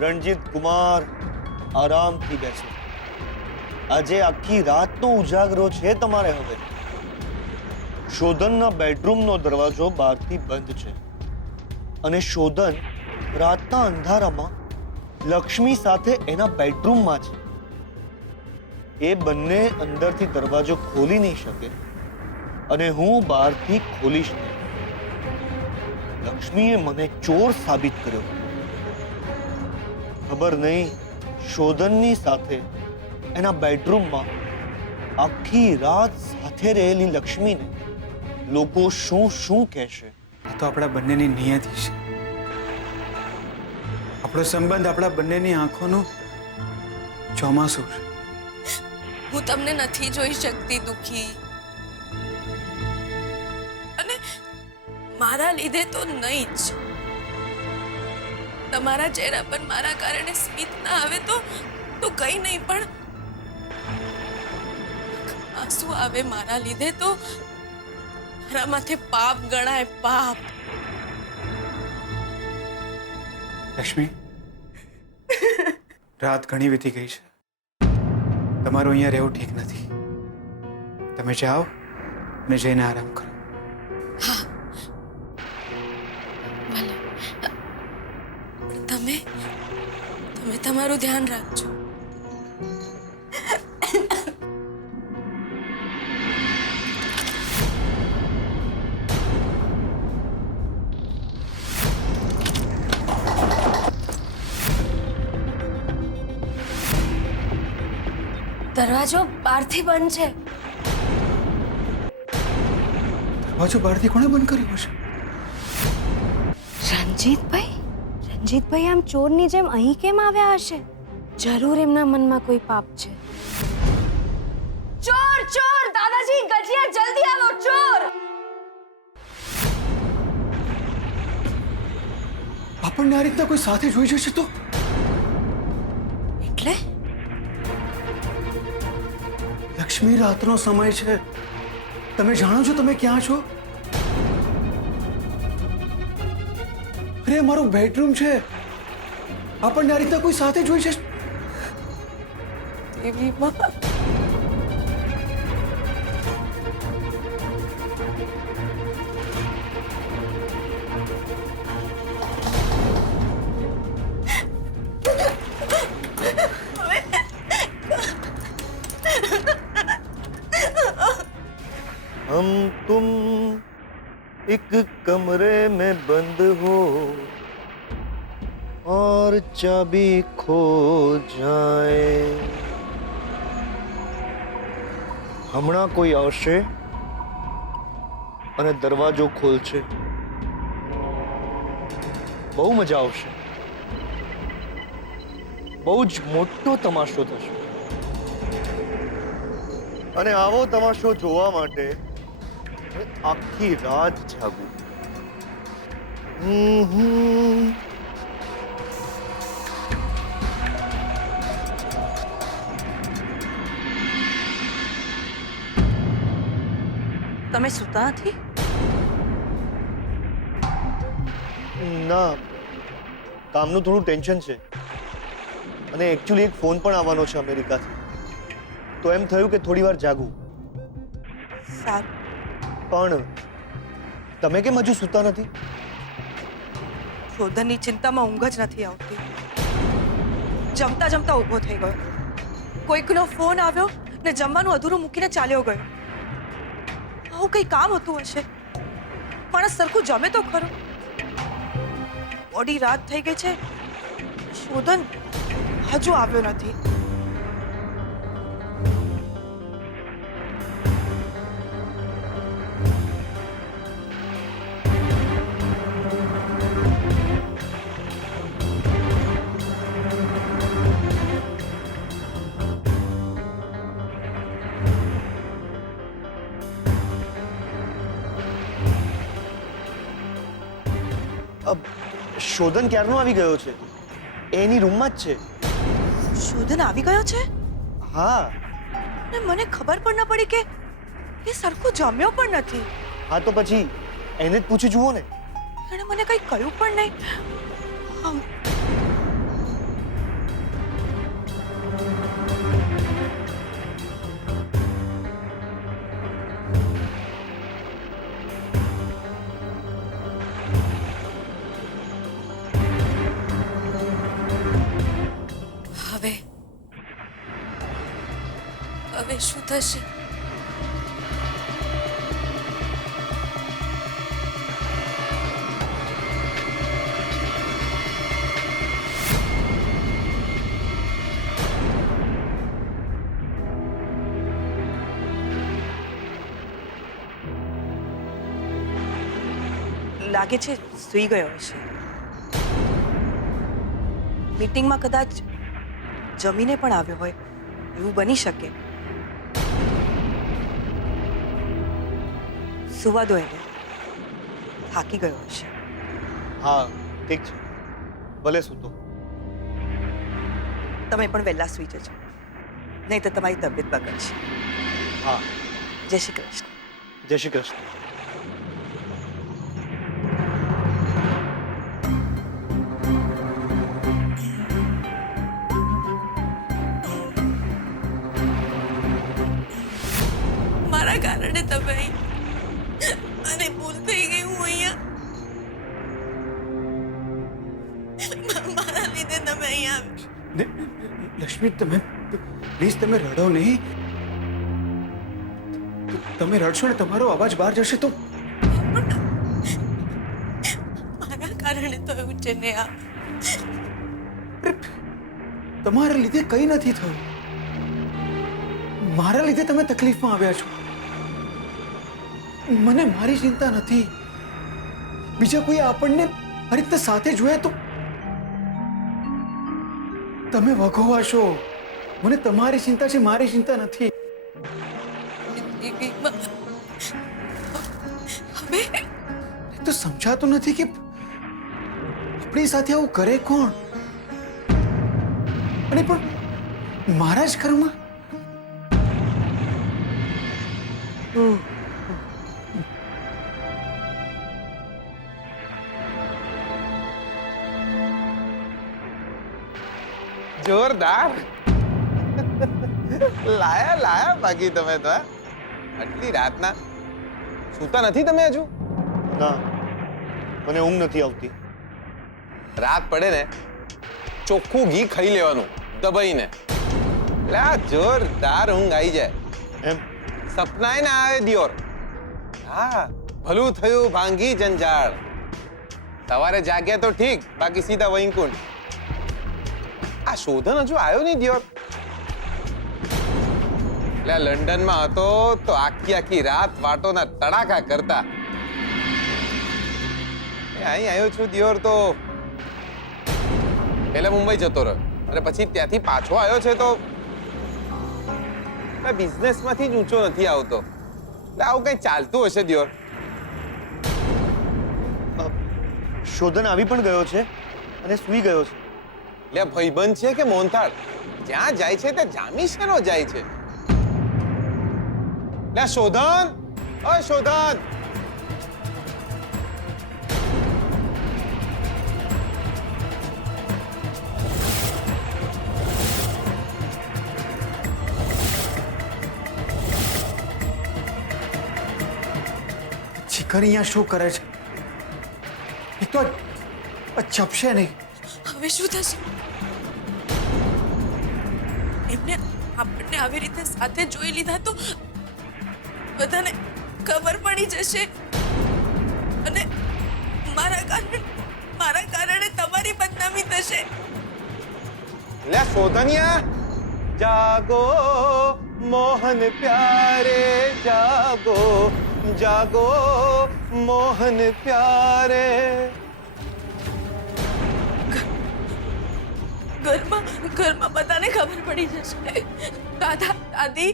રણજીત કુમાર આરામથી બેસો. આજે આખી રાતનો ઉજાગરો છે તમારે. હવે શોધનના બેડરૂમનો દરવાજો બહારથી બંધ છે અને શોધન રાતના અંધારામાં લક્ષ્મી સાથે એના બેડરૂમમાં છે. એ બંને અંદરથી દરવાજો ખોલી નહીં શકે અને હું બહારથી ખોલીશ નહીં. લક્ષ્મીએ મને ચોર સાબિત કર્યો. ખબર નહીં શોધનની સાથે એના બેડરૂમમાં આખી રાત સાથે રહેલી લક્ષ્મીને લોકો શું શું કહેશે. આ તો આપણા બંનેની નિયતિ છે. આપણો સંબંધ આપણા બંનેની આંખોનું ચોમાસું છે. હું તમને નથી જોઈ શકતી દુખી, અને મારા લીધે તો નહીં જ. તમારા ચહેરા પર મારા કારણે સ્મિત ના આવે તો કઈ નહીં, પણ આંસુ આવે મારા લીધે તો મારા માથે પાપ ગણાય, પાપ. લક્ષ્મી, રાત ઘણી વીતી ગઈ છે. તમારું અહીંયા રહેવું ઠીક નથી. તમે જાઓ અને જઈને આરામ કરો. હા, ભલે. તમે તમારું ધ્યાન રાખજો. દરવાજો બહારથી બંધ છે. દરવાજો બહારથી કોણે બંધ કર્યો છે? રણજીતભાઈ આમ ચોરની જેમ અહીં કેમ આવ્યા હશે? જરૂર એમના મનમાં કોઈ પાપ છે. ચોર ચોર! દાદાજી, ગઠિયા, જલ્દી આવો! ચોર! આપણને આ રીતના કોઈ સાથે જોઈ જશે તો? એટલે લક્ષ્મી, રાતનો સમય છે. તમે જાણો છો તમે ક્યાં છો? અરે, મારું બેડરૂમ છે. આપણને આ રીતના કોઈ સાથે જોઈ જશે. દેવી માં, हम तुम एक कमरे में बंद हो और चाबी खो जाए. હમણાં કોઈ આવશે અને દરવાજો ખોલશે. બહુ મજા આવશે. બહુ જ મોટો તમાશો થશે. અને આવો તમાશો જોવા માટે આખી રાત જાગું. તમે સૂતા નથી? ના, કામનું થોડું ટેન્શન છે અને એકચ્યુઅલી એક ફોન પણ આવવાનો છે અમેરિકાથી. તો એમ થયું કે થોડી વાર જાગું. સારું. પણ તમે કેમ હજુ સૂતા નથી? શોધનની ચિંતામાં ઊંઘ જ નથી આવતી. જમતા જમતા ઊભો થઈ ગયો. કોઈકનો ફોન આવ્યો ને જમવાનું અધૂરું મૂકીને ચાલ્યો ગયો. આવું કઈ કામ હતું હશે? માણસ સરખું જમે તો ખરો. મોડી રાત થઈ ગઈ છે. શોધન હજુ આવ્યો નથી. શોધન ક્યારનો આવી ગયો છે. એની રૂમમાં જ છે. શોધન આવી ગયો છે? હા. ને મને ખબર પણ ન પડી કે એ સરખું જમ્યો પણ નથી. હા, તો પછી એને જ પૂછી જુઓ ને. એણે મને કંઈ કહ્યું પણ નહીં. શું થશે? લાગે છે સૂઈ ગયો હશે. મીટિંગમાં કદાચ જમીને પણ આવ્યો હોય એવું બની શકે. સુવા દો એને, થાકી ગયો હશે. હા ઠીક છે, ભલે સૂતો. તમે પણ વહેલા સૂઈ જજો, નહીં તો તમારી તબિયત બગડશે. હા, જય શ્રી કૃષ્ણ. જય શ્રી કૃષ્ણ. મારા કારણે તમે અહીં, અને ભૂલ થઈ ગઈ હું અહીંયા. મારા લીધે તમે અહીંયા આવી. લક્ષ્મી, તમે પ્લીઝ તમે રડો નહીં. તમે રડશો ને તમારો અવાજ બહાર જશે તો. મારા કારણે તો એવું છે ને આ. તમારા લીધે કંઈ નથી થયું. મારા લીધે તમે તકલીફમાં આવ્યા છો. મને મારી ચિંતા નથી. બીજા કોઈ આપણને આ રીતે સાથે જોયા તો તમે વગોવાશો. મને તમારી ચિંતા છે, મારી ચિંતા નથી. હવે તો સમજાતું નથી કે આપણી સાથે આવું કરે કોણ? અને પણ મારા જ ઘરમાં. જોરદાર લાયા બાકી તમે તો આટલી રાતના સૂતા નથી તમે હજુ? ના, મને ઊંઘ નથી આવતી. રાત પડે ને ચોખ્ખું ઘી ખાઈ લેવાનું દબાઈને, એટલે આ જોરદાર ઊંઘ આવી જાય. એમ? સપનાય ના આવે દિયોર. હા, ભલું થયું ભાંગી જંજાળ. સવારે જાગ્યા તો ઠીક, બાકી સીધા વૈકુંઠ. આ શોધન હજુ આવ્યો નહીં દિયોર. એટલે લંડનમાં હતો તો આખી રાત વાટોના તડાકા કરતા. અહીં આવ્યો છું દિયોર તો પહેલા મુંબઈ જતો રહ્યો, અને પછી ત્યાંથી પાછો આવ્યો છે તો બિઝનેસમાંથી જ ઊંચો નથી આવતો. એટલે આવું કઈ ચાલતું હશે દિયોર. શોધન આવી પણ ગયો છે અને સૂઈ ગયો છે. એટલે ભાઈબંધ છે કે મોહનથાળ? જ્યાં જાય છે તે જામી શેનો જાય છે? લે શોધન, ઓ શોધન! શિખર અહીંયા શું કરે છે? એ તો ચપશે નહીં. હવે શું થશે? એમને આપણને આવી રીતે સાથે જોઈ લીધા તો બધાને ખબર પડી જશે, અને મારા કારણે તમારી બદનામી થશે. લે શોધનિયા, જાગો મોહન પ્યારે, જાગો જાગો મોહન પ્યારે. ઘરમાં બધાને ખબર પડી જશે. દાદા દાદી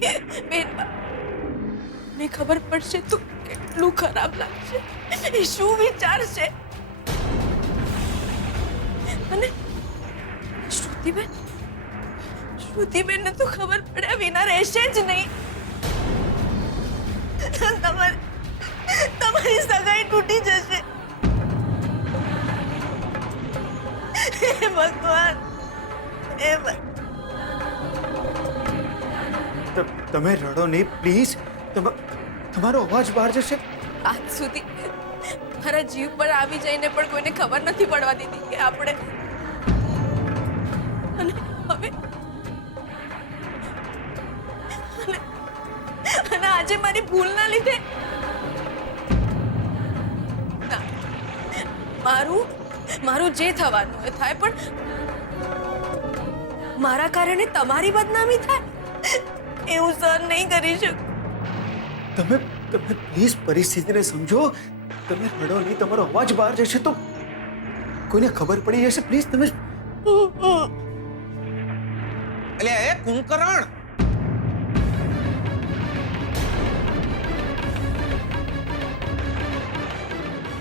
બેન ને ખબર પડશે તો કેટલું ખરાબ લાગશે. એ શું વિચારશે? અને શ્રુતિબેનને તો ખબર પડ્યા વિના રહેશે જ નહીં. તમારી સગાઈ તૂટી જશે. હે ભગવાન, હે તમે રડો નહીં પ્લીઝ. તમારો અવાજ બહાર જશે. આજ સુધી મારા જીવ પર આવી જઈને પણ કોઈને ખબર નથી પડવા દીધી કે આપણે, અને આજે મારી ભૂલના લીધે ના, મારું જે થવાનું હોય થાય, પણ મારા કારણે તમારી બદનામી થાય એવું સહન નહીં કરી શકું. તમે પ્લીઝ પરિસ્થિતિને સમજો. તમે રડો નહીં, તમારો અવાજ બહાર જશે તો કોઈને ખબર પડી જશે. પ્લીઝ તમે એટલે એ કુંભકર્ણ,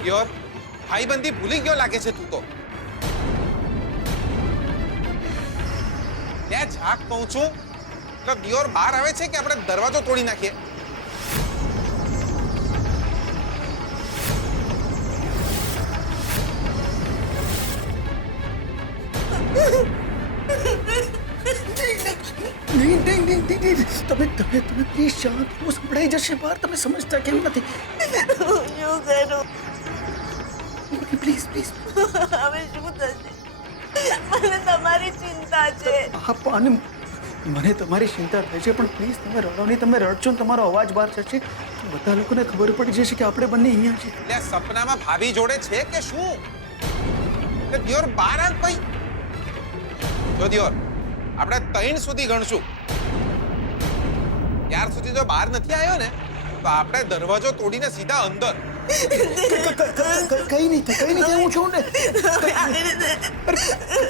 યાર ભાઈબંધી ભૂલી ગયો લાગે છે તું તો. ત્યાં ઝાક કહું છું એટલે દિયોર બહાર આવે છે કે આપણે દરવાજો તોડી નાખીએ? નહીં. તમે પ્લીઝ શાંત હો. સંભળાઈ જશે બહાર. તમે સમજતા કેમ નથી? શું કરું? પ્લીઝ હવે શું થશે? મને તમારી ચિંતા છે. હા, અને મને તમારી ચિંતા થાય છે, પણ પ્લીઝ તમે રડો નહીં. તમે રડશો ને તમારો અવાજ બહાર જશે તો બધા લોકોને ખબર પડી જશે કે આપણે બંને અહીંયા છીએ. એટલે સપનામાં ભાભી જોડે છે કે શું? એટલે દિયોર બહાર આવ ભાઈ. જો દિયોર, આપણે 3 સુધી ગણશું. ત્યાર સુધી જો બહાર નથી આવ્યો ને તો આપણે દરવાજો તોડીને સીધા અંદર. કઈ નહીં થાય, હું છું ને.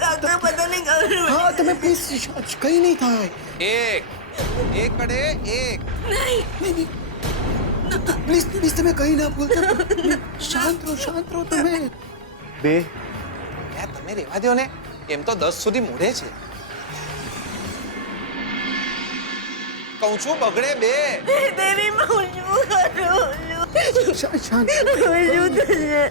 આપણે બધાને ખબર હા, તમે પ્લીઝ કઈ નહીં થાય. એક કડે એક. નહીં. પ્લીઝ તમે કઈ ના બોલતા. શાંત રહો તમે. 2 તમે રહેવા દો ને, એમ તો 10 સુધી મોઢે છે. કહું છું બગડે 2. દેવી માં હું શું કરું? શાંત શું થશે?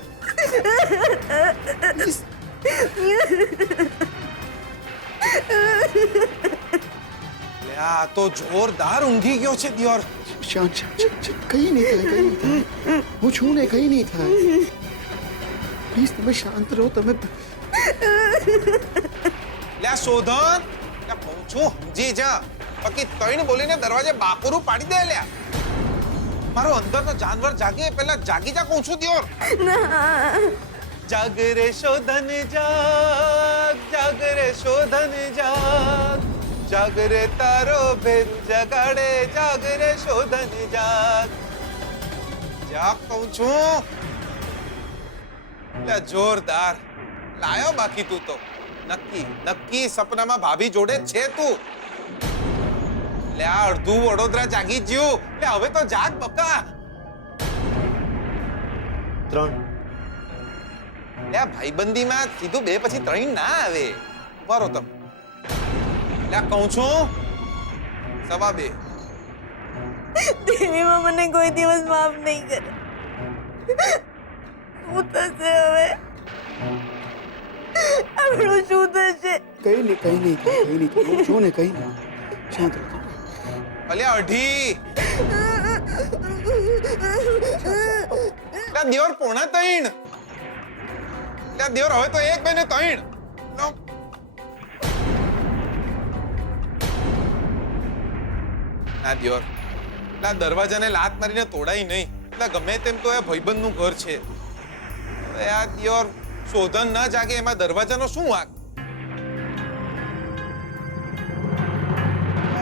એટલે આ તો જોરદાર ઊંઘી ગયો છે દિયોર. શાંત કઈ નહીં થાય. હું છું ને, કઈ નહીં થાય. પ્લીઝ તમે શાંત રહો. તમે લે આ શોધન, લે કહું છું સમજી જા. બાકી 3 બોલીને દરવાજે બાપુરું પાડી દે. લ્યા મારો અંદરનો જાનવર જાગે પહેલા જાગી જા કહું છું દિયોર. જાગ રે શોધન જાગ, જાગ રે શોધન જાગ, જાગ રે તારો ભેર જગાડે, જાગ રે શોધન જાગ. જાગ કહું છું. લે જોરદાર લાયો. બાકી તું તો નક્કી સપનામાં ભાભી જોડે જ છે તું. લે આ અડધું વડોદરા જાગી જ્યું. લે હવે તો જાગ બકા. 3 લે આ ભાઈબંધીમાં સીધું 2 પછી 3 ના આવે. ઉભા રહો તમે. લે આ કહું છું 2:15. દેવીમાં મને કોઈ દિવસ માફ નહીં કરે. શું થશે હવે? આપણું શું થશે? કઈ નહીં થાય. હું છું ને, કઈ નહીં. શાંત રહો. અલ્યા અઢી. લે દિયોર 2:45. લે દિયોર હવે તો 1, 2 ને 3. ના દિયોર, લે દરવાજાને લાત મારીને તોડાય નહીં. એટલે ગમે તેમ તો એ ભાઈબંધનું ઘર છે. હવે આ દિયોર શોધન ના જાગે એમાં દરવાજાનો શું વાંક?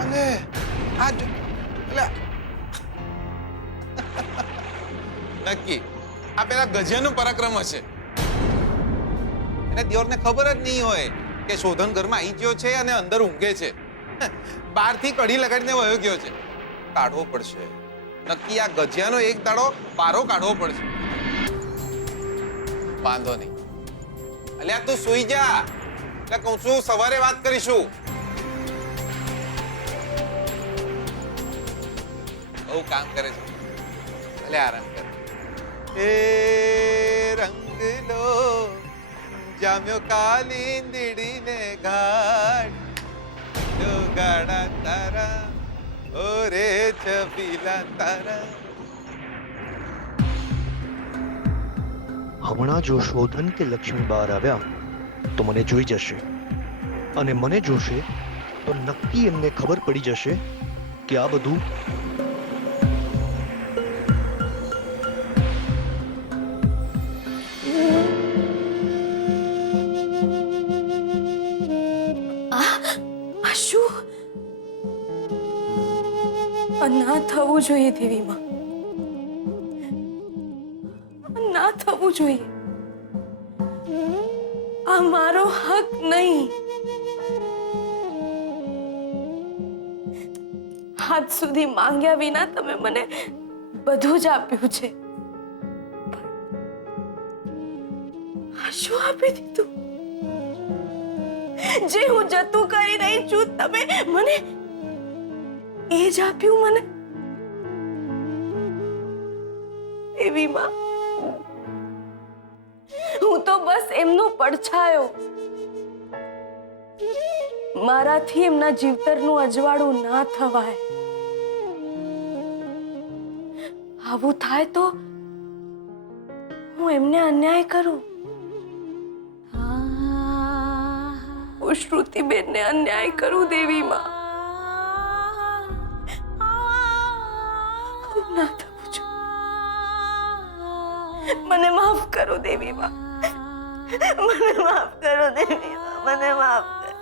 અલે આ જો, એટલે નક્કી આ પેલા ગજિયાનું પરાક્રમ હશે. એને દિયોરને ખબર જ નહીં હોય કે શોધન ઘરમાં આવી ગયો છે અને અંદર ઊંઘે છે. બહારથી કડી લગાડીને વયો ગયો છે. કાઢવો પડશે નક્કી. આ ગજિયાનો એક દાડો પારો કાઢવો પડશે. વાંધો નહીં. અલ્યા તું સૂઈ જા. એટલે કહું છું સવારે વાત કરીશું. બહુ કામ કરે છે. ભલે આરામ કર. એ રંગલો જામ્યો કાલિંદડીને ઘાટ, જો ગાડા તારા ઓરે છબીલા તારા. હમણાં જો શોધન કે લક્ષ્મી બહાર આવ્યા તો મને જોઈ જશે, અને મને જોશે તો નક્કી એમને ખબર પડી જશે કે આ બધું થવું જોઈએ દેવીમાં, ના થવું જોઈએ. આ મારો હક નહીં. આજ સુધી માંગ્યા વિના તમે મને બધું જ આપ્યું છે. આ શું આપી દીધું? જે હું જતું કરી રહી છું તમે મને એ જ આપ્યું મને. એવી માં, હું તો બસ એમનો પડછાયો. મારાથી એમના જીવતરનું અજવાળું ના થવાય. આવું થાય તો હું એમને અન્યાય કરું. હું શ્રુતિબેનને અન્યાય કરું દેવીમાં. ના થવું જોઈએ. મને માફ કરો દેવીમાં. મને માફ કરો દેવીમાં. મને માફ કરો.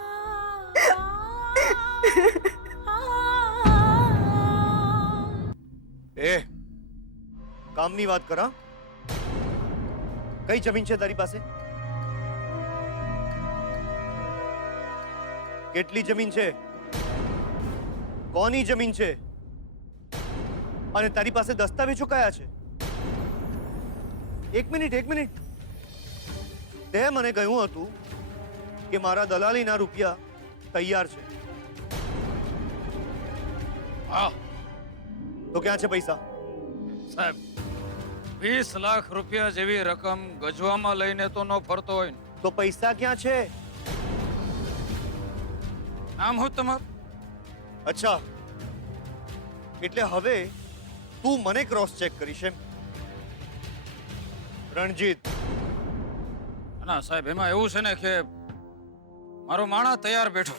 એ કામની વાત કરા. કઈ જમીન છે તારી પાસે? કેટલી જમીન છે? કોની જમીન છે? અને તારી પાસે દસ્તાવેજો કયા છે? એક મિનિટ. તે મને કહ્યું હતું કે મારા દલાલીના રૂપિયા તૈયાર છે. હા તો ક્યાં છે પૈસા? સાહેબ, 20 લાખ રૂપિયા જેવી રકમ ગજવામાં લઈને તો ન ફરતો હોય ને. તો પૈસા ક્યાં છે? નામ હું તમારું? અચ્છા, એટલે હવે તું મને ક્રોસ ચેક કરીશ એમ? રણજીત, ના સાહેબ, એમાં એવું છે ને કે મારો માણસ તૈયાર બેઠો.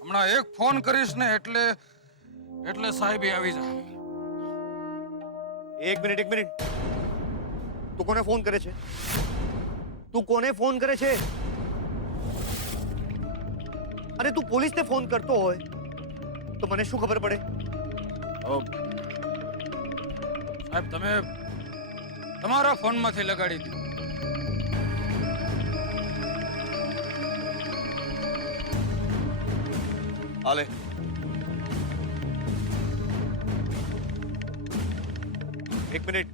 હમણાં એક ફોન કરીશ ને એટલે સાહેબ આવી જાય. એક મિનિટ. તું કોને ફોન કરે છે? તું કોને ફોન કરે છે? અને તું પોલીસને ફોન કરતો હોય તો મને શું ખબર પડે? સાહેબ, તમે તમારા ફોનમાંથી લગાડી દીધું. હાલે. એક મિનિટ.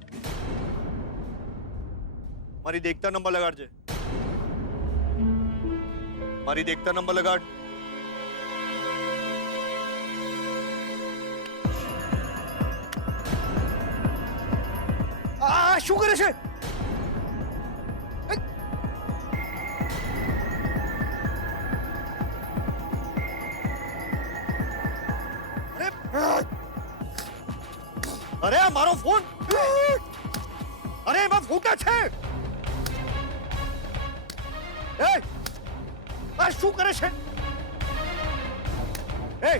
મારી દેખતા નંબર લગાડજે. મારી દેખતા નંબર લગાડ. આ શું કરે છે? અરે આ મારો ફોન! અરે એમાં ફૂટા છે! એ આ શું કરે છે? એ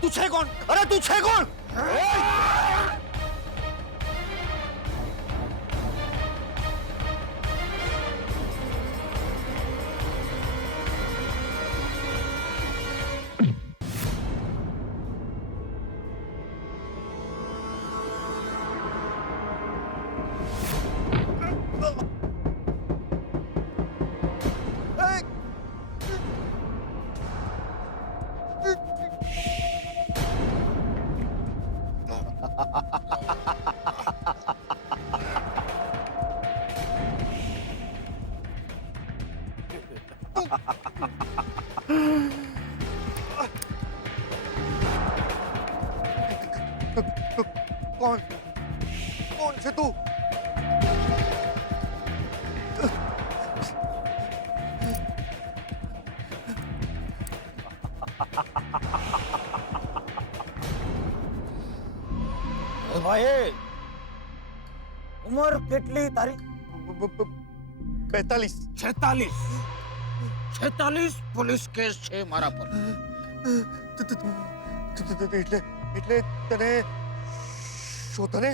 તું છે કોણ? અરે તું છે કોણ? કોણ છે તું? ભાઈ, ઉંમર કેટલી તારી? 45. 46 પોલીસ કેસ છે મારા પર. એટલે તને શોધને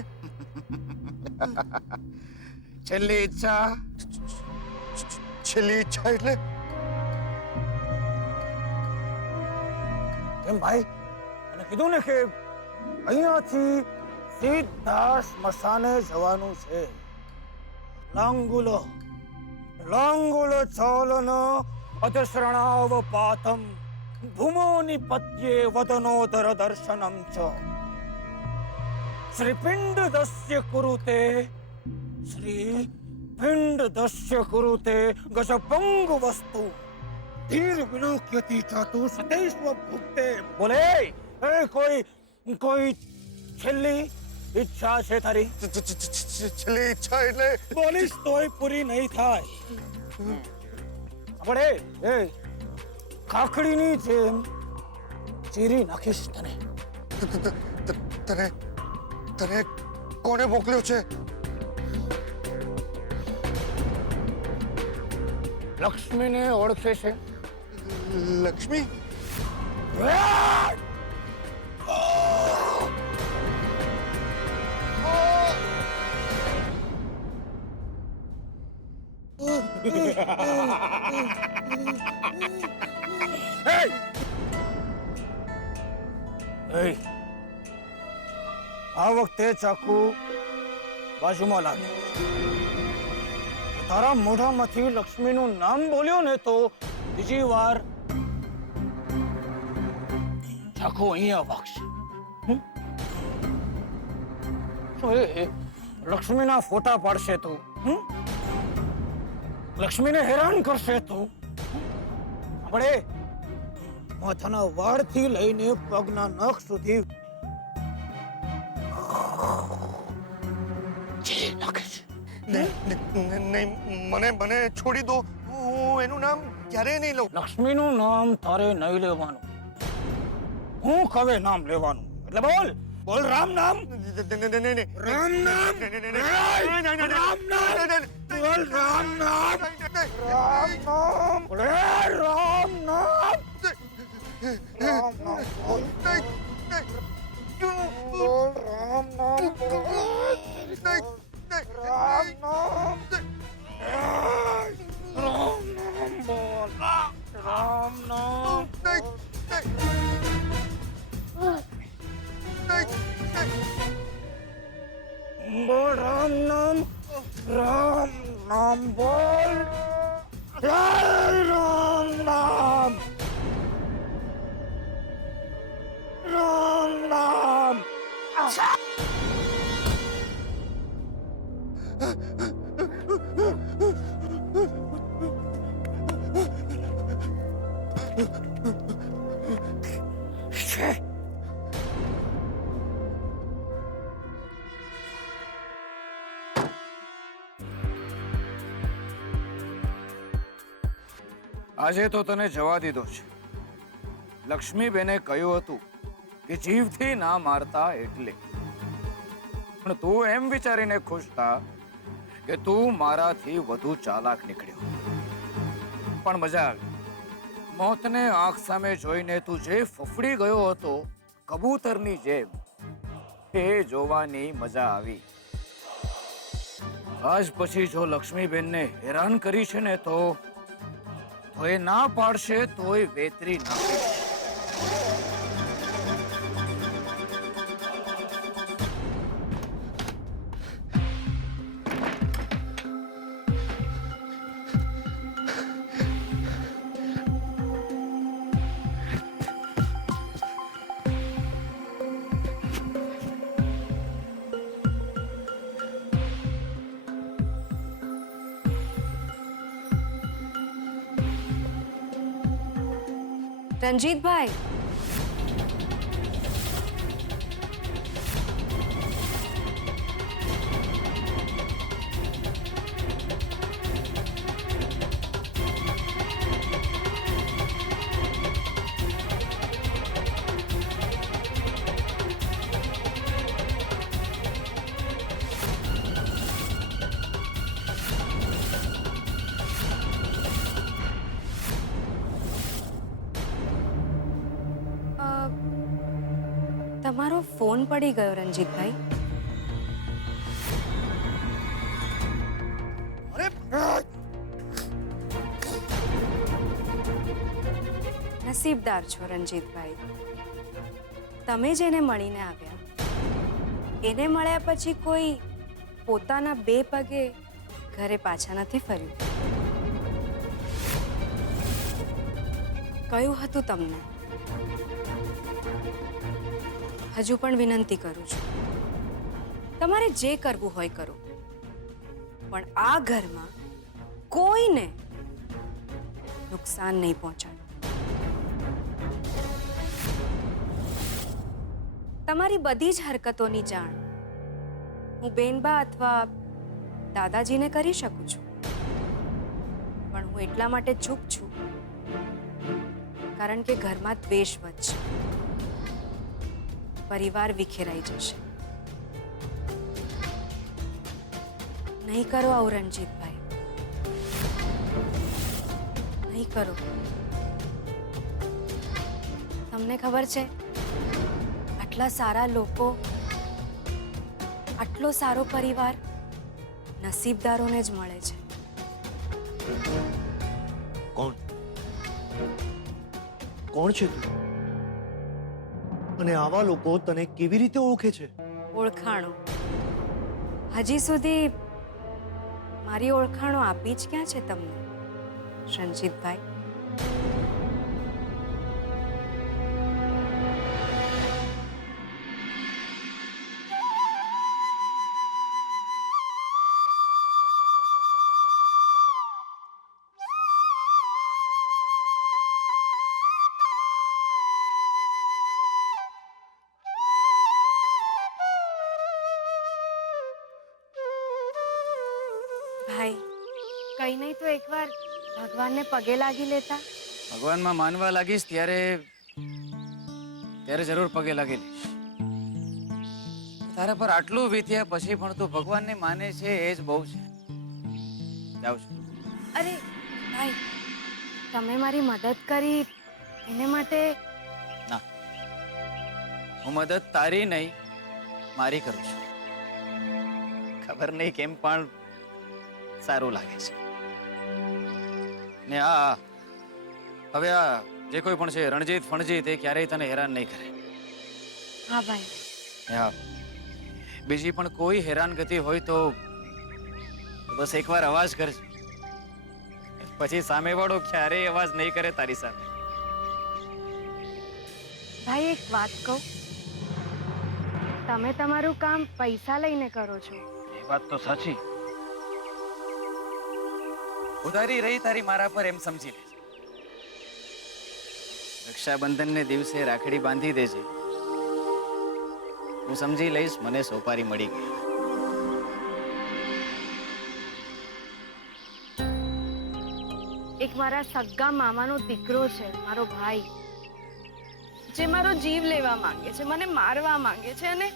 છેલ્લી ઈચ્છા એટલે કેમ ભાઈ? અને કીધું ને કે અહીંયાથી સીધા સ્મશાને જવાનું છે. લાંગુલો લાંગુલો ચોલન અધશરણાવ પાતમ ભૂમો નિપત્યે વદનોદર દર્શનમ ચ શ્રીપિંડ દસ્ય કુરુતે શ્રી પિંડ દસ્ય કુરુતે ગજપંગ વસ્તુ ધીર વિલોક્યતિ ચાતુ સતૈષ્વ ભુક્તે. બોલે એ કોઈ છેલ્લી ઈચ્છા છે તારી? છેલ્લી ઈચ્છા એટલે બોલીશ તોય પૂરી નહીં થાય. આપણે એ કાકડીની જેમ ચીરી નાખીશ તને. તને તને કોને મોકલ્યો છે? લક્ષ્મીને ઓળખે છે? લક્ષ્મી? આ વખતે ચાકુ બાજુમાં લાગે. તારા મોઢામાંથી લક્ષ્મીનું નામ બોલ્યો ને તો બીજી વાર ચાકુ અહીંયા વાગશે. લક્ષ્મીના ફોટા પાડશે તું. લક્ષ્મીને હેરાન કરશે તું. આપણે માથાના વાળથી લઈને પગના નખ સુધી નહીં, મને છોડી દો. હું એનું નામ ક્યારેય નહીં લઉં. લક્ષ્મીનું નામ તારે નહીં લેવાનું. હું કવે નામ લેવાનું. એટલે બોલ બોલ રામ નામ. રામ નામ. રામ નામ. બોલ રામ નામ. રામ નામ. બોલે રામ નામ. રામ નામ બોલ. બોલ રામ નામ બોલ. રામ નામ. રામ નામ બોલ. રામ નામ. બોલ રામ નામ. રામ નામ બોલ. રામ નામ. રામ નામ. આજે તો તને જવા દીધો છે. લક્ષ્મીબેને કહ્યું હતું કે જીવથી ના મારતા એટલે. પણ તું એમ વિચારીને ખુશ થા કે તું મારાથી વધુ ચાલાક નીકળ્યો. પણ મજા આવી. મોતને આંખ સામે જોઈને તું જે ફફડી ગયો હતો કબૂતરની જેમ, એ જોવાની મજા આવી. આજ પછી જો લક્ષ્મીબેનને હેરાન કરી છે ને તો એ ના પાડશે તોય વેતરી નાખીશ. રણજીતભાઈ, તમારો ફોન પડી ગયો રણજીતભાઈ. નસીબદાર છો રણજીતભાઈ, તમે જેને મળીને આવ્યા. એને મળ્યા પછી કોઈ પોતાના બે પગે ઘરે પાછા નથી ફર્યું. કયું હતું તમને? હજુ પણ વિનંતી કરું છું, તમારે જે કરવું હોય કરો, પણ આ ઘરમાં કોઈને નુકસાન નહીં પહોંચાડો. તમારી બધી જ હરકતોની જાણ હું બેનબા અથવા દાદાજીને કરી શકું છું, પણ હું એટલા માટે ચૂપ છું કારણ કે ઘરમાં દ્વેષ વધશે, પરિવાર વિખેરાઈ જશે. નહીં કરો આવું રણજીતભાઈ, નહીં કરો. તમને ખબર છે, આટલા સારા લોકો, આટલો સારો પરિવાર નસીબદારોને જ મળે છે. કોણ કોણ છે તું? અને આવા લોકો તને કેવી રીતે ઓળખે છે? ઓળખાણો હજી સુધી મારી ઓળખાણો આપી જ ક્યાં છે તમને રણજીતભાઈ? ભાઈ, કઈ નહીં તો એકવાર ભગવાનને પગે લાગી લેતા. ભગવાનમાં માનવા લાગીશ ત્યારે જરૂર પગે લાગી લઈશ. તારા પર આટલું વીત્યા પછી પણ તું ભગવાનને માને છે એ જ બહુ છે. જાઉં છું. અરે ભાઈ, તમે મારી મદદ કરી એને માટે. ના, હું મદદ તારી નહીં મારી કરું છું. ખબર નહીં કેમ પણ સારું લાગે છે. ને હવે આ જે કોઈ પણ છે રણજીત ફણજીત એ ક્યારેય તને હેરાન નહીં કરે. હા ભાઈ. હા, બીજી પણ કોઈ હેરાનગતિ હોય તો બસ એકવાર અવાજ કરજે, પછી સામેવાળો ક્યારેય અવાજ નહીં કરે તારી સામે. ભાઈ એક વાત કહું, તમે તમારું કામ પૈસા લઈને કરો છો. એ વાત તો સાચી. ઉધારી રહી તારી મારા પર એમ સમજી લેજે. રક્ષાબંધનને દિવસે રાખડી બાંધી દેજે, હું સમજી લઈશ મને સોપારી મળી ગઈ. એક મારા સગ્ગા મામાનો દીકરો છે, મારો ભાઈ, જે મારો જીવ લેવા માંગે છે, મને મારવા માંગે છે, અને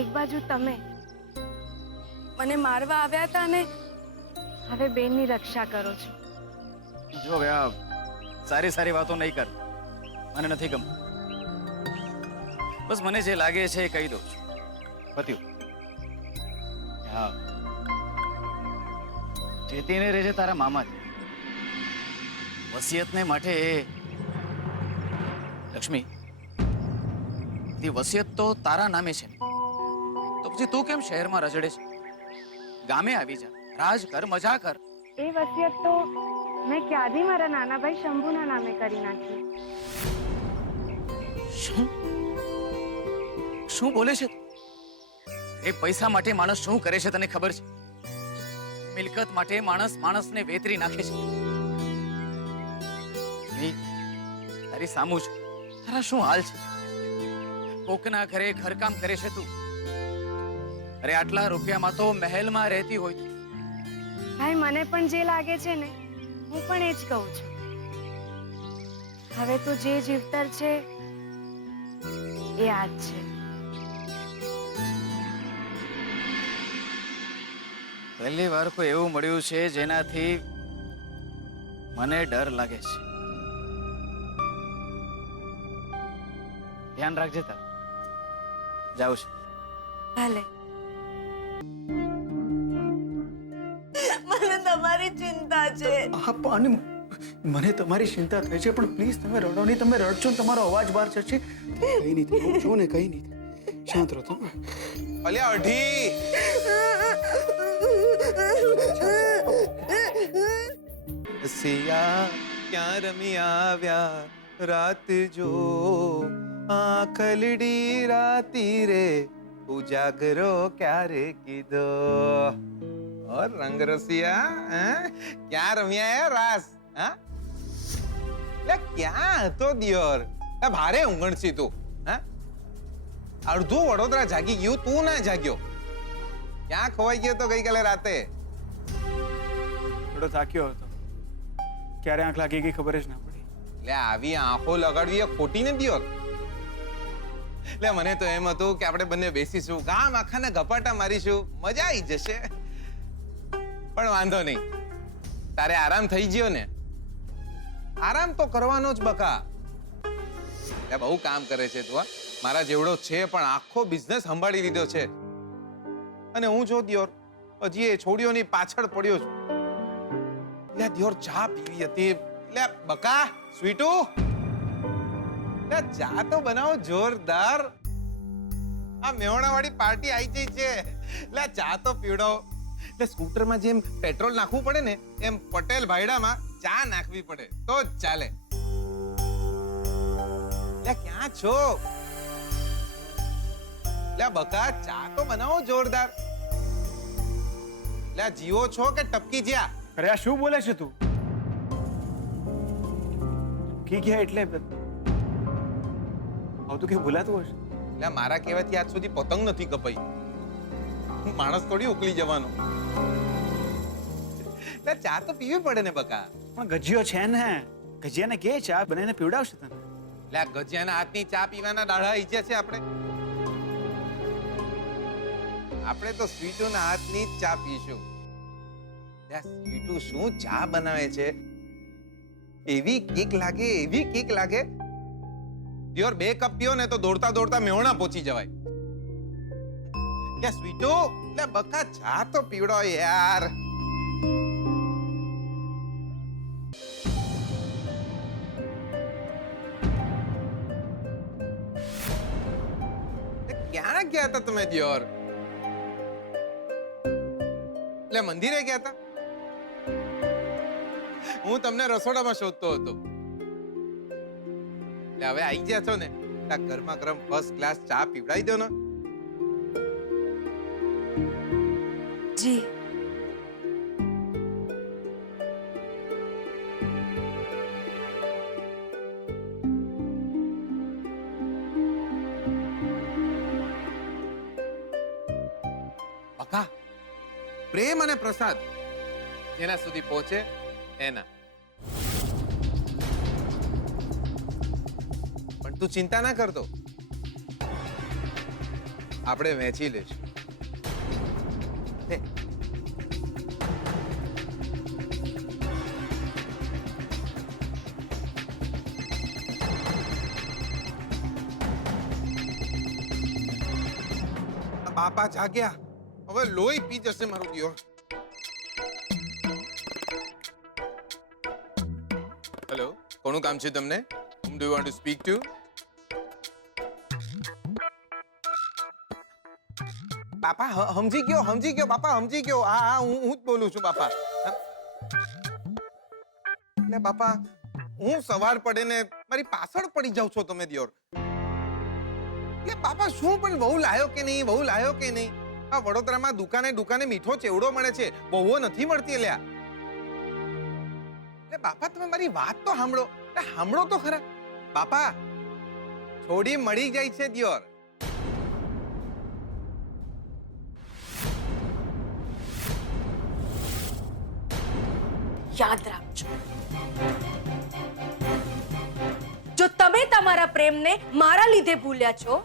એક બાજુ તમે મને મારવા આવ્યા હતા અને હવે બેનની રક્ષા કરો છો. જો હવે આ સારી વાતો નહીં કર, મને નથી ગમતું. બસ મને જે લાગે છે એ કહી દઉં છું. પત્યું. હા, ચેતીને રહેજે તારા મામા. વસિયતને માટે લક્ષ્મી, વસિયત તો તારા નામે છે, તો પછી તું કેમ શહેરમાં રજડે છે? ગામે આવી જા, રાજ કર, મજા કર. એ વસિયત તો મેં ક્યાંથી મારા નાના ભાઈ શંભુના નામે કરી નાખી. શું બોલે છે? એ પૈસા માટે માણસ શું કરે છે તને ખબર છે? મિલકત માટે માણસ માણસને વેતરી નાખે છે. તારી સામું છે, તારા શું હાલ છે? કોકના ઘરે ઘરકામ કરે છે તું. અરે આટલા રૂપિયામાં તો મહેલમાં રહેતી હોય તું. ભાઈ, મને પણ જે લાગે છે ને હું પણ એ જ કહું છું. હવે તો જે જીવતર છે એ આ જ છે. પહેલી વાર કોઈ એવું મળ્યું છે જેનાથી મને ડર લાગે છે. ધ્યાન રાખજે તાર. જાઉં છું. ભલે. મને તમારી ચિંતા છે. હા પણ મને તમારી ચિંતા થાય છે, પણ પ્લીઝ તમે રડો નહીં. તમે રડશો ને તમારો અવાજ બહાર જશે. કઈ નહીં થાય, જો ને કઈ નહીં થાય. શાંત રહો તમે. અલ્યા અઢી સિયા ક્યાં રમી આવ્યા રાત જો આંખલડી રાતી રે ઉજાગરો ક્યારે કીધો ઓર રંગ રસિયા ક્યાં રમ્યા હે રાસ હા લે ક્યાં હતો દિયોર ભારે ઊંઘણસી તું હા અડધું વડોદરા જાગી ગયું તું ના જાગ્યો ક્યાં ખોવાઈ ગયો તો ગઈકાલે રાતે થોડો થાક્યો હતો. ક્યારે આંખ લાગી ગઈ ખબર જ ના પડી. લે આવી આંખો લગાડવી એ ખોટી નથી દિયોર લે મને તો એમ હતું કે આપણે બંને બેસીશું ગામ આખાને ગપાટા મારીશું મજા આવી જશે પણ વાંધો નહીં તારે આરામ થઈ ગયો ને આરામ તો કરવાનો જ બકા લે બહુ કામ કરે છે તું મારા જેવડો છે પણ આખો બિઝનેસ સંભાળી લીધો છે અને હું જો દિયોર હજી એ છોડીઓની પાછળ પડ્યો છું લે દિયોર ચા પીવી હતી લે બકા સ્વીટુ લે ચા તો બનાવો જોરદાર આ મેહોણાવાળી પાર્ટી આવી ગઈ છે લે ચા તો પીવડાવો લે સ્કૂટરમાં જેમ પેટ્રોલ નાખવું પડે ને એમ પટેલ ભાઈડામાં ચા નાખવી પડે તો જ ચાલે લે ક્યાં છો લે બકા ચા તો બનાવો જોરદાર લે જીવો છો કે ટપકી જ્યા અરે આ શું બોલે છે તું? કી ગયા એટલે આવું તો કે ભૂલાતું હશે. લે મારા કહેવાથી આજ સુધી પતંગ નથી કપાઈ હું માણસ થોડી ઉકલી જવાનો લે ચા તો પીવી પડે ને બકા પણ ગજિયો છે ને, ગજિયાને કે ચા બનાવીને પીવડાવશે તને. લે ગજિયાના હાથની ચા પીવાના દાડા ઈચ્છે છે આપણે તો સ્વીટુના હાથની જ ચા પીશું લે સ્વીટુ શું ચા બનાવે છે એવી કિક લાગે પ્યોર 2 કપ પીઓ ને તો દોડતા દોડતા મેહોણા પહોંચી જવાય લે સ્વીટુ લે બકા ચા તો પીવડો યાર ક્યાં ગયા હતા તમે દિયોર લે મંદિરે ગયા હતા હું તમને રસોડામાં શોધતો હતો લે હવે આવી ગયા છો ને આ ગરમા ગરમ ફર્સ્ટ ક્લાસ ચા પીવડાવી દો ને જી બકા પ્રેમ અને પ્રસાદ જેના સુધી પહોંચે એના પણ તું ચિંતા ના કરતો આપણે વહેંચી લેશું લે. બાપા જાગ્યા હવે લોહી પી જશે મારું દિયોર હેલો કોનું કામ છે તમને whom do you want to speak to બાપા સમજી ગયો બાપા સમજી ગયો હા હું જ બોલું છું બાપા લે બાપા હું સવાર પડે ને મારી પાછળ પડી જાઉં છો તમે દિયોર લે બાપા શું પણ બહુ લાયો કે નહીં આ વડોદરામાં દુકાને મીઠો ચેવડો મળે છે બહુ નથી મળતી લ્યા લે બાપા તમે મારી વાત તો સાંભળો તો ખરા બાપા થોડી મળી જાય છે દિયોર યાદ રાખજો, જો તમે તમારા પ્રેમને મારા લીધે ભૂલ્યા છો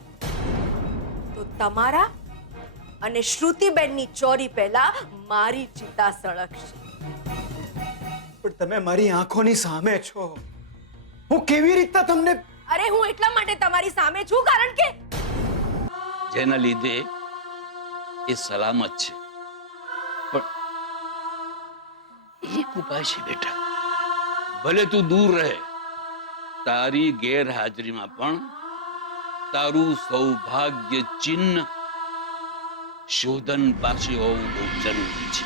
તો તમારા અને શ્રુતિબેનની ચોરી પહેલા મારી ચિતા સળગશે. પણ તમે મારી આંખોની સામે છો, હું કેવી રીતના તમને... અરે હું એટલા માટે તમારી સામે છું કારણ કે જેના લીધે એ સલામત છે પણ એક ઉપાય છે બેટા, ભલે તું દૂર રહે તારી ગેરહાજરીમાં પણ તારું સૌભાગ્ય ચિહ્ન શોધન પાસે હોવું બહુ જરૂરી છે.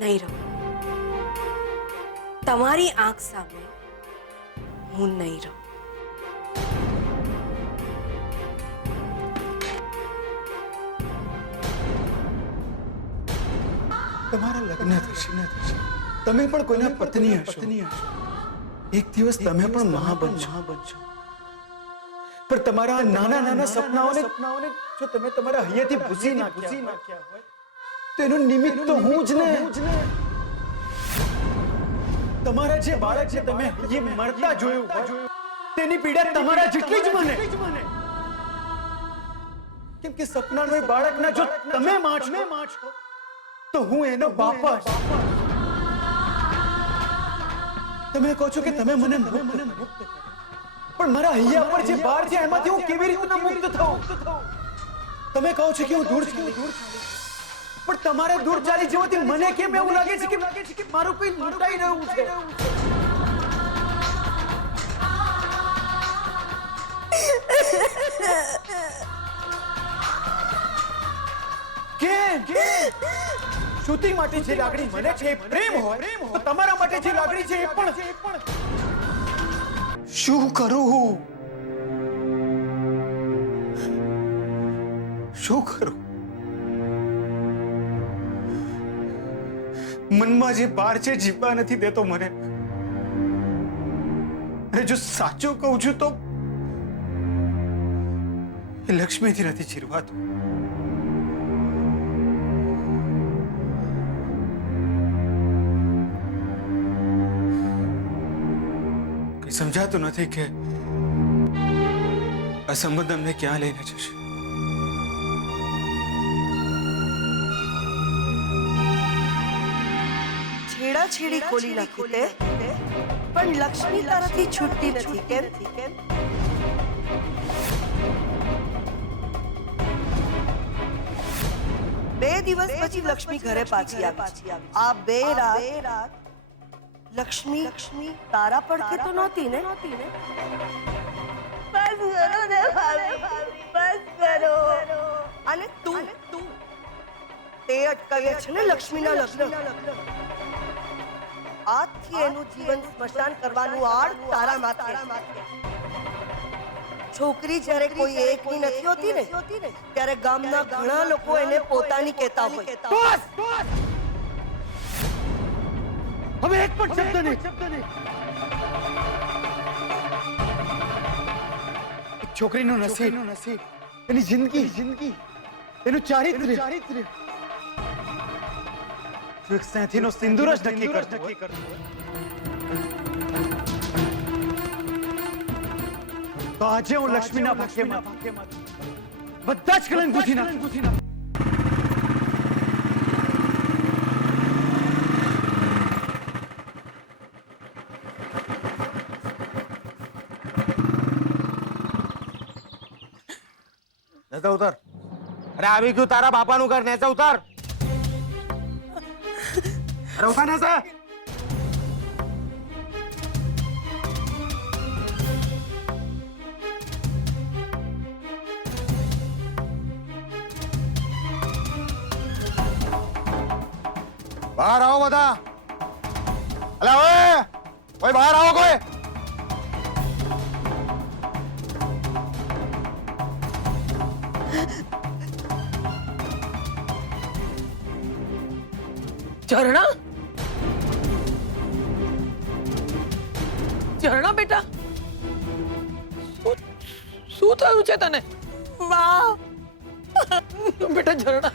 નહીં રહું. તમારી આંખ સામે હું નહીં રહું. તમારા લગ્ન થશે. તમે પણ કોઈના પત્ની હશો. એક દિવસ તમે પણ મા બનશો. પણ તમારા આ નાના નાના સપનાઓને જો તમે તમારા હૈયાથી ભૂસી નાખ્યા હોય તો એનું નિમિત્ત તો હું જ ને. તમારા જે બાળક છે તમે એ મરતા જોયું હોય તેની પીડા તમારા જેટલી જ મને. કેમ કે સપનાનો એ બાળકના જો તમે માં છો તો હું એનો બાપ જ. તમે કહો છો કે તમે મને મુક્ત પણ મારા હૈયા પર જે બાર છે એમાંથી હું કેવી રીતે મુક્ત થાઉં? તમે કહો છો કે હું દૂર ચાલી પણ તમારે દૂર ચાલી જવાથી મને કેમ એવું લાગે છે કે મારું કોઈ લૂંટાઈ રહ્યું છે? કેમ શ્રુતિ માટે જે લાગણી મને છે એ પ્રેમ હોય તો તમારા માટે જે લાગણી છે એ પણ શું કરું? શું કરું? મનમાં જે બાર છે જીવવા નથી દેતો મને. અને જો સાચું કહું છું તો એ લક્ષ્મીથી નથી ચીરવાતું. કઈ સમજાતું નથી કે આ સંબંધ અમને ક્યાં લઈને જશે. છેડાછેડી ખોલી નાખી તે પણ લક્ષ્મી તારાથી છૂટતી નથી. કેમ? બે દિવસ પછી લક્ષ્મી ઘરે પાછી આવી. આ બે રાત લક્ષ્મી તારા પડખે તો નહોતી ને? બસ કરો ને ભાભી, બસ કરો. અને તું તે અટકાવ્યા છે ને લક્ષ્મીના લગ્ન. આજથી એનું જીવન સ્મશાન કરવાનું આડ તારા માથે. છોકરી જ્યારે કોઈ એકની નથી હોતી ને ત્યારે ગામના ઘણા લોકો એને પોતાની કહેતા હોય. હવે એક પણ શબ્દ નહીં. એક છોકરીનું નસીબ, એની જિંદગી, એનું ચારિત્ર્ય જો એક સાથીનો સિંદૂર જ નક્કી કરતો હોય તો આજે હું લક્ષ્મીના ભાગ્યમાં બધા જ કલંક ભૂસી નાખું. નેચા ઉતાર. અરે આવી ગયું તારા બાપાનું ઘર. નેચા ઉતાર. અરે ઉતાર નેચા. બહાર આવો બધા. અલે ઓય કોઈ બહાર આવો કોઈ. ઝરણા? ઝરણા બેટા, શું થયું છે તને? વાહ બેટા ઝરણા,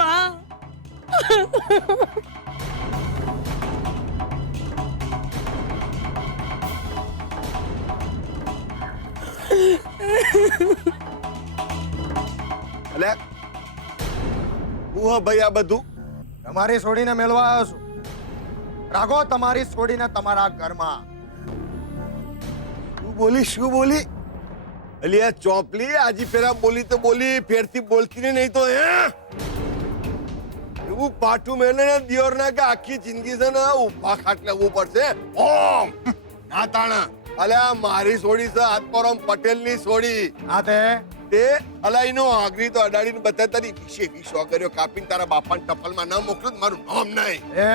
વાહ અલે હું ભાઈ આ બધું તમારી છોડીને મેળવા આવ્યો છું. રાખો તમારી છોડીને તમારા ઘરમાં. શું બોલી અલી આ ચોપલી આજી પેલા બોલી તો બોલી ફેરથી બોલતી ને નહીં તો હે એવું પાટું મેલે ને દિયોર ના કે આખી જિંદગી છે ને ઉભા ખાટલે આવવું પડશે. ઓમ હા તાણા અલ્યા મારી સોડી છે આત્મારામ પટેલ ની સોડી હા તે અલા એનો આગરી તો અડાડીને બતા તારી વિશે કર્યો કાપીને તારા બાપાને ટપલમાં ના મોકલું મારું નામ નહીં એ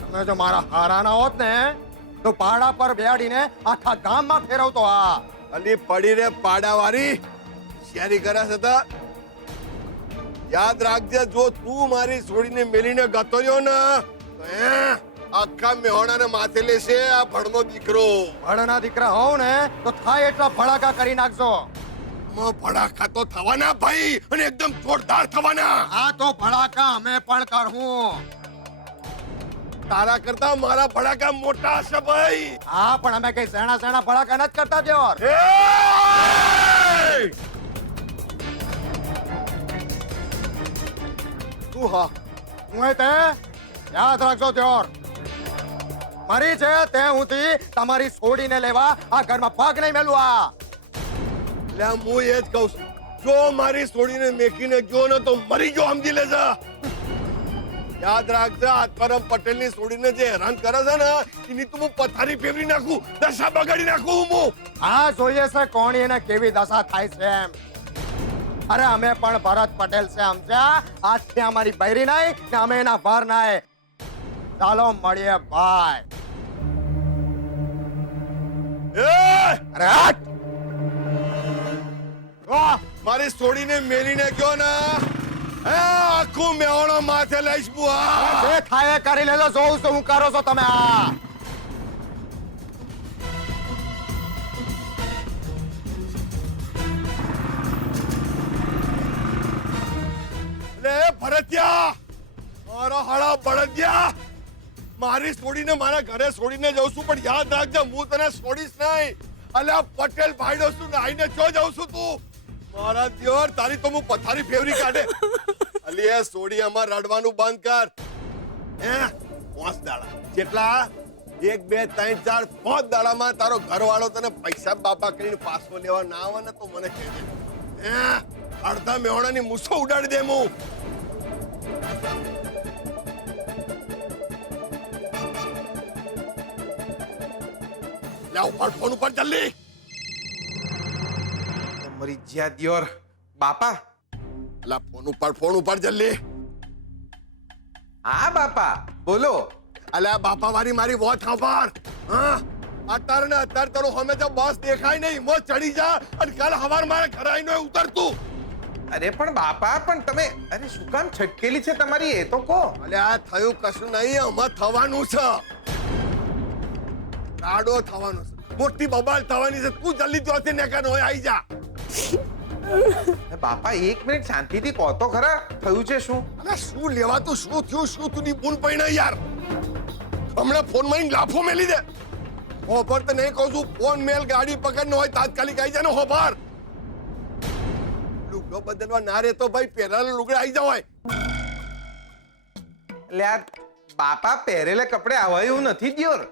તમે જો મારા હારાના હોત ને તો પાડા પર બેહાડીને આખા ગામમાં ફેરવતો આ અલી પડી રે પાડાવાળી શિયારી કરે છે તો યાદ રાખજે જો તું મારી છોડીને મેલીને ગતો રહ્યો ને તો આખા મેહોણાને માથે લેશે આ ભણનો દીકરો ભણના દીકરા હોવ ને તો થાય એટલા ભડાકા કરી નાખજો ભડાકા તો થવાના ભાઈ અને એકદમ જોરદાર થવાના આ તો ભડાકા અમે પણ કરવું તારા કરતા મારા ભડાકા મોટા છે ભાઈ હા પણ અમે કઈ સેણા સેણા ભડાકા નથી કરતા દેવર તું હા હું તે યાદ રાખજો દેવર મરી છે તે હુંથી તમારી છોડીને લેવા આ ઘરમાં પગ નહીં મેલું આ એટલે હું એ જ કહું છું જો મારી છોડીને મેકીને ગયો ને તો મરી ગયો સમજી લેજે યાદ રાખજે આત્મારામ પટેલ ની છોડીને જે હેરાન કરે છે ને એની તો હું પથારી ફેરવી નાખું દશા બગાડી નાખું હું આ જોઈએ છે કોણ એને કેવી દશા થાય છે એમ અરે અમે પણ ભરત પટેલ છે સમજ્યા આજથી અમારી બૈરી નહીં ને અમે એના વાર નહીં ચાલો મળીએ ભાઈ અરે હટ! વાહ મારી છોડીને મેલીને ગયો ને આખું મેહોણો માથે લઈશ બુઆ જે થાય એ કરી લેજો જોઉં છું હું કરો છો તમે આ લે ભરત્યા મારા હાડા બળદિયા મારી છોડીને મારા ઘરે છોડીને જઉં છું પણ યાદ રાખજે હું તને છોડીશ નહીં અલ્યા પટેલ ભાઈડો છું નાઈને ચો જાઉં છું તું મારા દિયોર તારી તો હું પથારી ફેવરી કાઢે અલી એ છોડી અમાર રડવાનું બંધ કર હે 5 દાડા જેટલા 1 2 3 4 5 દાડામાં તારો ઘરવાળો તને પૈસા બાપા કરીને પાછો લેવા ના આવે ને તો મને કહેજે હે અડધા મેહોણાની મૂછો ઉડાડી દે હું લાવ ફોન ઉપર જલ્દી મરી જ્યા દિયોર બાપા લા ફોન ઉપર જલ્દી હા બાપા બોલો અલ્યા બાપા મારી વોચ ખબર હા અત્યારે ને અત્યારે તારો હમે તો બસ દેખાય નહીં મો ચડી જા અને કાલ હવાર મારા ઘરે આવીને ઉતરતું અરે પણ બાપા પણ તમે અરે શું કામ છટકેલી છે તમારી એ તો કહો અલ્યા થયું કશું નહીં આમાં થવાનું છે રાડો થવાનો છે મોટી બબાલ થવાની છે તું જલ્દી ત્યાંથી નેકર હોય આવી જા બાપા 1 મિનિટ શાંતિથી કહો તો ખરા થયું છે શું અરે શું લેવાતું શું થયું શું તું ની બૂન પડી યાર હમણાં ફોન માં લાફો મેલી દે હોબર તો નહીં કહું છું ફોન મેલ ગાડી પકડનો હોય તાત્કાલિક આવી જાય ને હોબર લુગડો બદલવા ના રહેતો ભાઈ પહેરેલા લુગડા આવી જાવ હોય એટલે આ બાપા પહેરેલા કપડે આવા એવું નથી દિયોર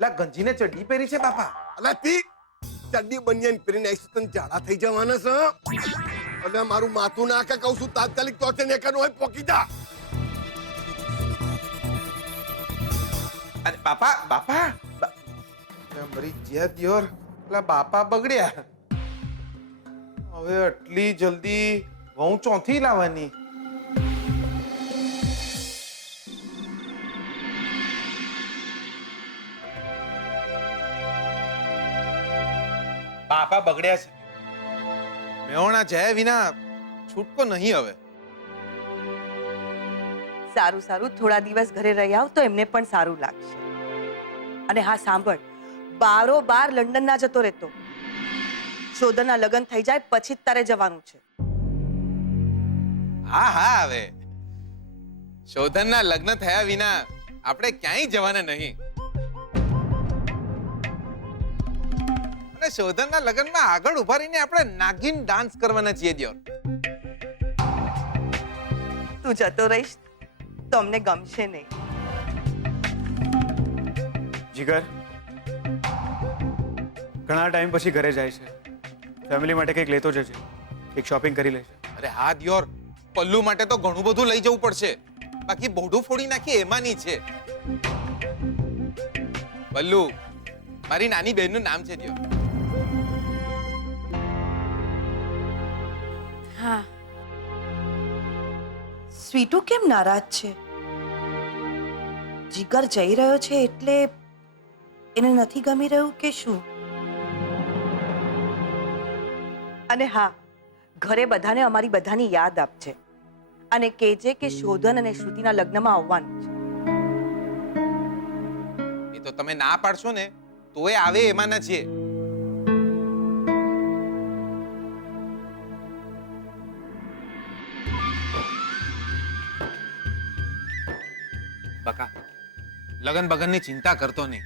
લા ગંજીને ચડ્ડી પહેરી છે બાપા અલા તી ચડ્ડી બનિયાન પહેરીને આવીશ તને ઝાડા થઈ જવાના છે એટલે મારું માથું નાખે કહું છું તાત્કાલિક તો નેકર હોય પોકી જા અરે બાપા મરી જ્યા દિયોર પેલા બાપા બગડ્યા હવે આટલી જલ્દી વહુ ચોથી લાવવાની બાપા બગડ્યા છે મેહોણા જયા વિના છૂટકો નહીં હવે સારું સારું થોડા દિવસ ઘરે રહી આવ તો એમને પણ સારું લાગશે અને હા સાંભળ બારોબાર લંડન ના જતો રહેતો શોધનના લગ્ન થઈ જાય પછી જ તારે જવાનું છે હા હવે શોધનના લગ્ન થયા વિના આપણે ક્યાંય જવાના નહીં અને શોધનના લગ્નમાં આગળ ઉભા રહીને આપણે નાગિન ડાન્સ કરવાના છીએ દિયોર તું જતો રહીશ તો અમને ગમશે નહીં જીગર ઘણા ટાઈમ પછી ઘરે જાય છે ફેમિલી માટે કંઈક લેતો જજે એક શોપિંગ કરી લેશે અરે હા દિયોર પલ્લુ માટે તો ઘણું બધું લઈ જવું પડશે બાકી બોડું ફોડી નાખી એમાંની છે બલ્લુ મારી નાની બહેનનું નામ છે દિયોર. હા. સ્વીટુ કેમ નારાજ છે? જીગર જઈ રહ્યો છે એટલે એને નથી ગમી રહ્યું કે શું? અને હા, ઘરે બધાને અમારી બધાની યાદ આપજે અને કહેજે કે શોધન અને શ્રુતિના લગ્નમાં આવવાનું છે. એ તો તમે ના પાડશો ને તોય આવે એમાં ન છે. બકા લગન બગનની ચિંતા કરતો નહીં.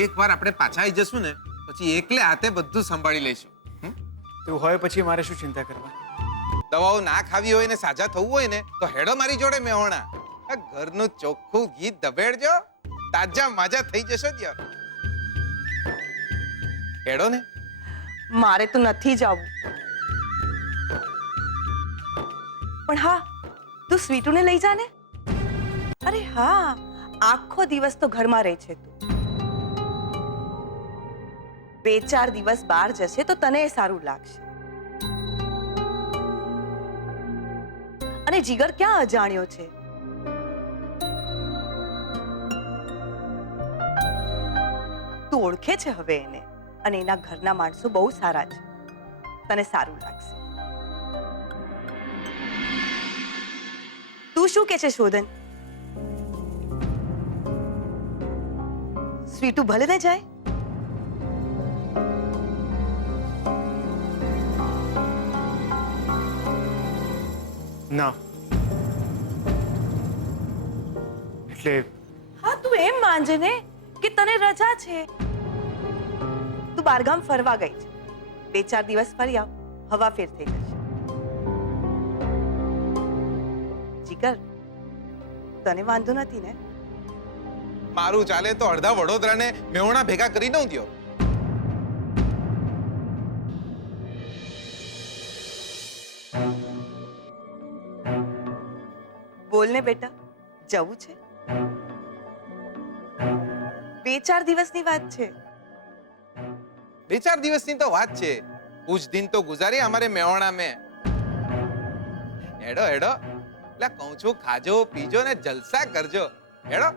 એકવાર આપણે પાછા આવી જશું ને પછી એકલે હાથે બધું સંભાળી લઈશું. તું હોય પછી મારે શું ચિંતા કરવા? દવાઓ ના ખાવી હોય ને સાજા થવું હોય ને તો હેડો મારી જોડે મેહોણા. આ ઘરનું ચોખ્ખું ગીત દબેડજો, તાજા માજા થઈ જશો ત્યાં. હેડો ને. મારે તો નથી જવું. પણ હા, તું સ્વીટુને લઈ જા ને. અરે હા, આખો દિવસ તો ઘરમાં રહે છે તું. 2-4 દિવસ બહાર જશે તો તને સારું લાગશે. અને જીગર ક્યાં અજાણ્યો છે? તું ઓળખે છે હવે એને, અને એના ઘરના માણસો બહુ સારા છે. તને સારું લાગશે. તું શું કે છે શોધન? સ્વીટુ ભલે ને જાય. ના એટલે હા, તું એમ માનજે ને કે તને રજા છે. તું બારગામ ફરવા ગઈ છે. 2-4 દિવસ ફરી આવ, હવા ફેર થઈ જશે. જીગર, તને વાંધો નથી ને? મારું ચાલે તો અડધા વડોદરાને મેહોણા ભેગા કરી દઉં દ્યો. બોલ ને બેટા, જવું છે? 2-4 દિવસની વાત છે. 2-4 દિવસની તો વાત છે. કુછ દિન તો ગુજારે હમારે મેહોણા મેં. હેડો હેડો, એટલે કહું છું ખાજો પીજો ને જલસા કરજો. હેડો.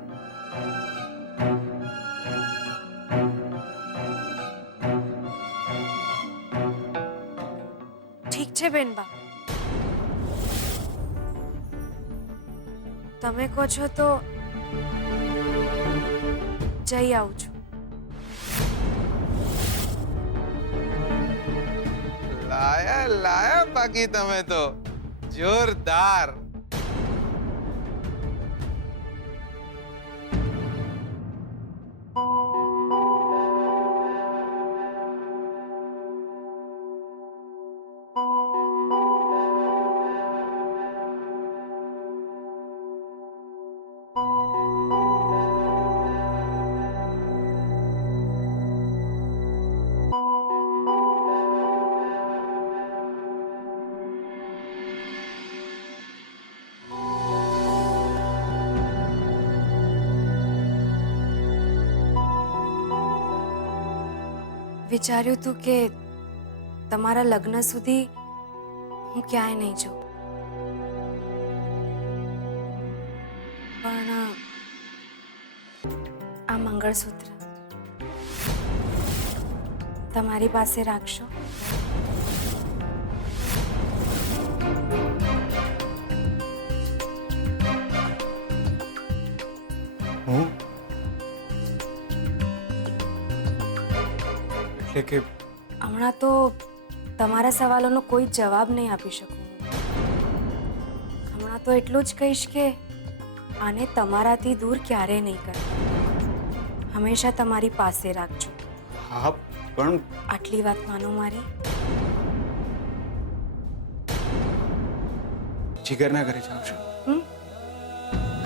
ઠીક છે બેનબા, તમે કહો છો તો જઈ આવું છું. લાયા લાયા બાકી તમે તો જોરદાર. વિચાર્યું તું કે તમારા લગ્ન સુધી હું ક્યાંય નહીં જાઉં, પણ આ મંગળસૂત્ર તમારી પાસે રાખશો? હું એટલે કે હમણાં તો તમારા સવાલોનો કોઈ જવાબ નહીં આપી શકું. હમણાં તો એટલું જ કહીશ કે આને તમારાથી દૂર ક્યારેય નહીં કરતા. હંમેશા તમારી પાસે રાખજો. હા પણ આટલી વાત માનો મારી. જીગરના ઘરે જાઉં છું.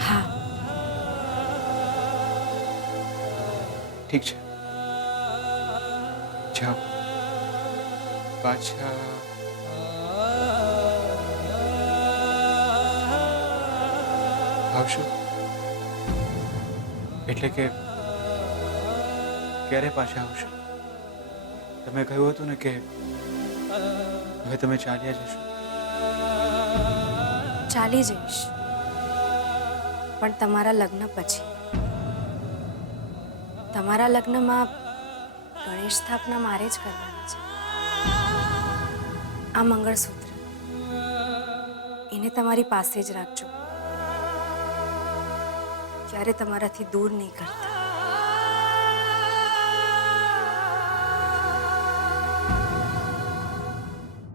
હા, ઠીક છે, જાઓ. પાછા આવશો? એટલે કે ક્યારે પાછા આવશો? તમે કહ્યું હતું ને કે હવે તમે ચાલ્યા જશો. ચાલી જઈશ, પણ તમારા લગ્ન પછી. તમારા લગ્નમાં ગણેશ સ્થાપના મારે જ કરવાની છે. આ મંગળસૂત્ર એને તમારી પાસે જ રાખજો, ક્યારે તમારાથી દૂર નહીં કરતા.